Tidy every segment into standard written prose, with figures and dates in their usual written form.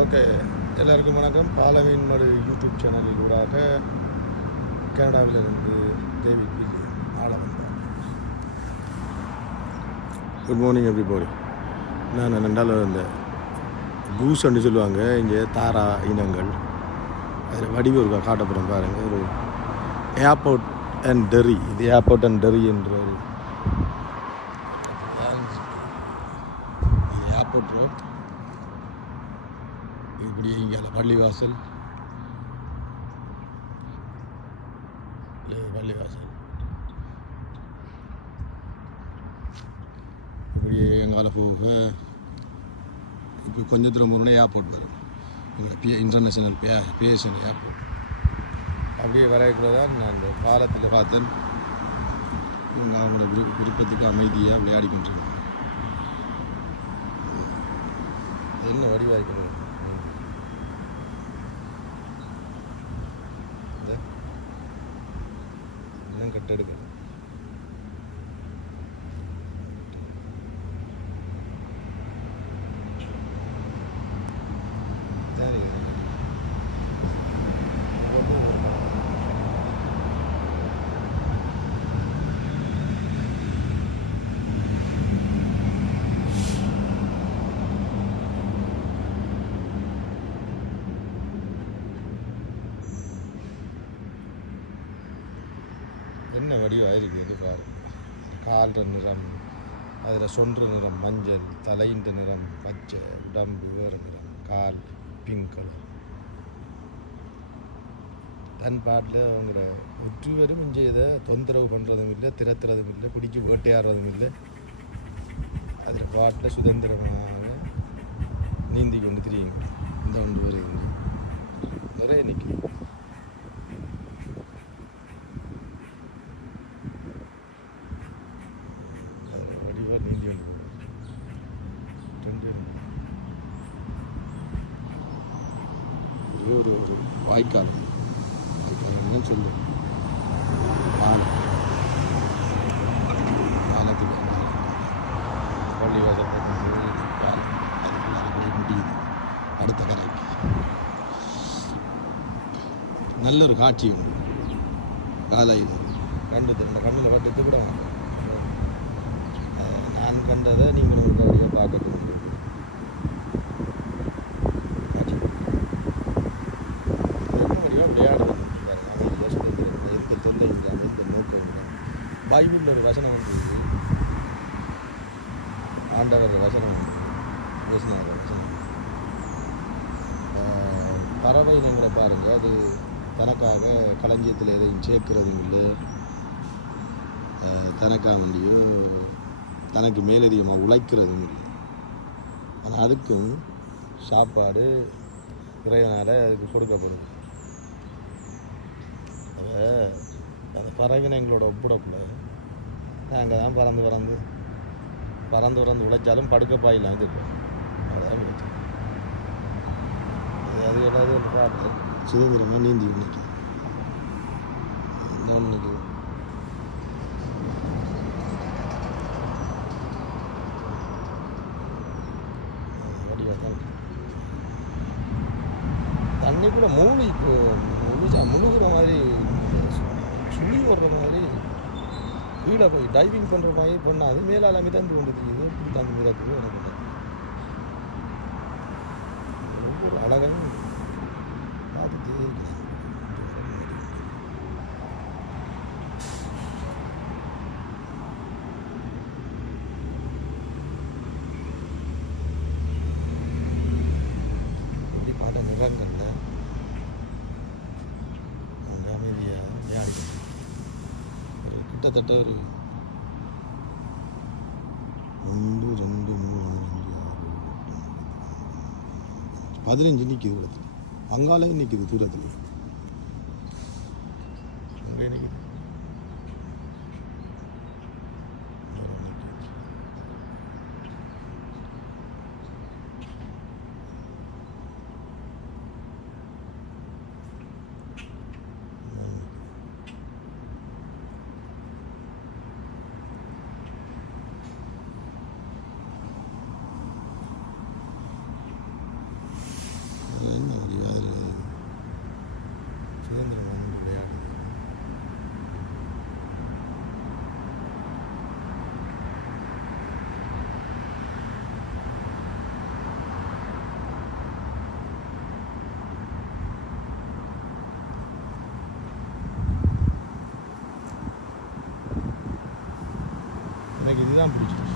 Okay, எல்லாருக்கும் வணக்கம். பாலமீன் மடு யூடியூப் சேனலில் ஊடாக கனடாவிலிருந்து David Billy Alavanthan. Good morning everybody. நான் ரெண்டாவது இந்த கூஸ்ன்னு சொல்லுவாங்க இங்கே தாரா இனங்கள். அதில் வடிவு இருக்கா காட்டப்புறம் பாருங்கள். ஒரு ஏர்போர்ட் அண்ட் டெரி, இது ஏர்போர்ட் அண்ட் டெரி என்ற ஒரு ஏர்போர்ட் ரோட். இப்படி இங்கே பள்ளிவாசல், பள்ளிவாசல் இப்படியே எங்கால போக இப்போ கொஞ்சம் தூரம் போகணுன்னா ஏர்போர்ட் வரும். எங்களோட இன்டர்நேஷ்னல் பேஷன் ஏர்போர்ட். அப்படியே வரைக்குள்ள தான் நான் அந்த பாலத்தில் பார்த்தேன். அவங்களோட விருப்பத்துக்கு அமைதியாக விளையாடி கொண்டிருக்கேன். என்ன வடிவாய்க்கணும் இன்னும் கட்டெடுக்க சரி. என்ன வடிவாயிருக்குது பாரு. கால்ற நிறம், அதில் சொன்ற நிறம் மஞ்சள், தலையின்ற நிறம் பச்சை, உடம்பு வேறு நிறம், கால் பிங்க் கலர். தன் பாட்டில் அவங்களோட ஒற்றுவரும் இங்கே இதை தொந்தரவு பண்ணுறதும் இல்லை, திறத்துறதும் இல்லை, பிடிச்சி வேட்டையாடுறதும் இல்லை. அதில் பாட்டில் சுதந்திரமாக நீந்தி கொண்டு திரியுங்க. இந்த ஒன்று வருது நிறைய நிற்கும். நீந்தி கொண்டு ஒரு ஒரு வாய்க்கால் வாய்க்கால் சொல்லு பாலத்துக்கு பள்ளிவாசல் முடியுது. அடுத்த கரைக்கு நல்ல ஒரு காட்சி உண்டு. காலையில் கண்டு இந்த கண்ணில் பட்டு கூட நான் கண்டதை நீங்கள் ஒரு கடையாக பார்க்கணும். எந்த தொல்லை இல்லாமல், எந்த நோக்கம் இல்லை. பைபிளில் ஒரு வசனம் வந்து ஆண்டவர் வசனம் பேசினார். வசனம் பறவை இனங்களை பாருங்கள், அது தனக்காக களஞ்சியத்தில் எதையும் சேர்க்கிறதும் இல்லை, தனக்காக வேண்டியோ தனக்கு மேலதிகமாக உழைக்கிறதும் இல்லை. ஆனால் அதுக்கும் சாப்பாடு இறைவனால் அதுக்கு கொடுக்கப்படுது. அந்த பறவைனங்களோட ஒப்புடப்பில் நாங்கள் தான் பறந்து உழைச்சாலும் படுக்க பாயிலாம் இருப்போம். அதான் உழைச்சி அது ஏதாவது ஒரு பாட்டு சுதந்திரமாக நீந்தி நிற்கும். இந்த ஒன்று நிற்குது. தண்ணிக்குள்ள முழுகிற மாதிரி, சுழி ஓடுற மாதிரி, கீழே போய் டைவிங் பண்ணுற மாதிரி பண்ணால் அது மேலால் மிதந்து கொண்டு தெரியுது. எப்படி தண்ணி மிதக்குது எனக்கு ஒவ்வொரு அழகையும் பார்த்துட்டே இருக்கிறேன். எப்படி பார்த்த நிறங்கள்ல அமைதியாக விளையாடி கிட்டத்தட்ட ஒரு 1 2 3 4 5 6 15 நிற்கிது இடத்துல. அங்காலையும் நிற்கிது தூரத்தில். அங்கே நிற்கிது. எனக்கு இதுதான் பிடிச்சிருக்கு.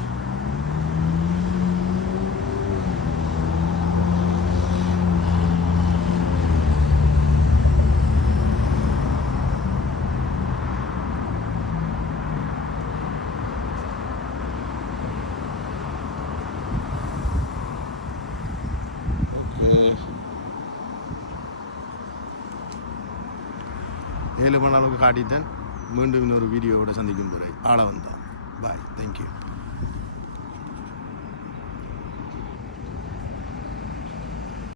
ஏழு மணி அளவுக்கு காட்டிட்டேன். மீண்டும் இன்னொரு வீடியோவோட சந்திக்கும் போகிறேன். ஆள வந்தோம். பாய். தேங்க்யூ.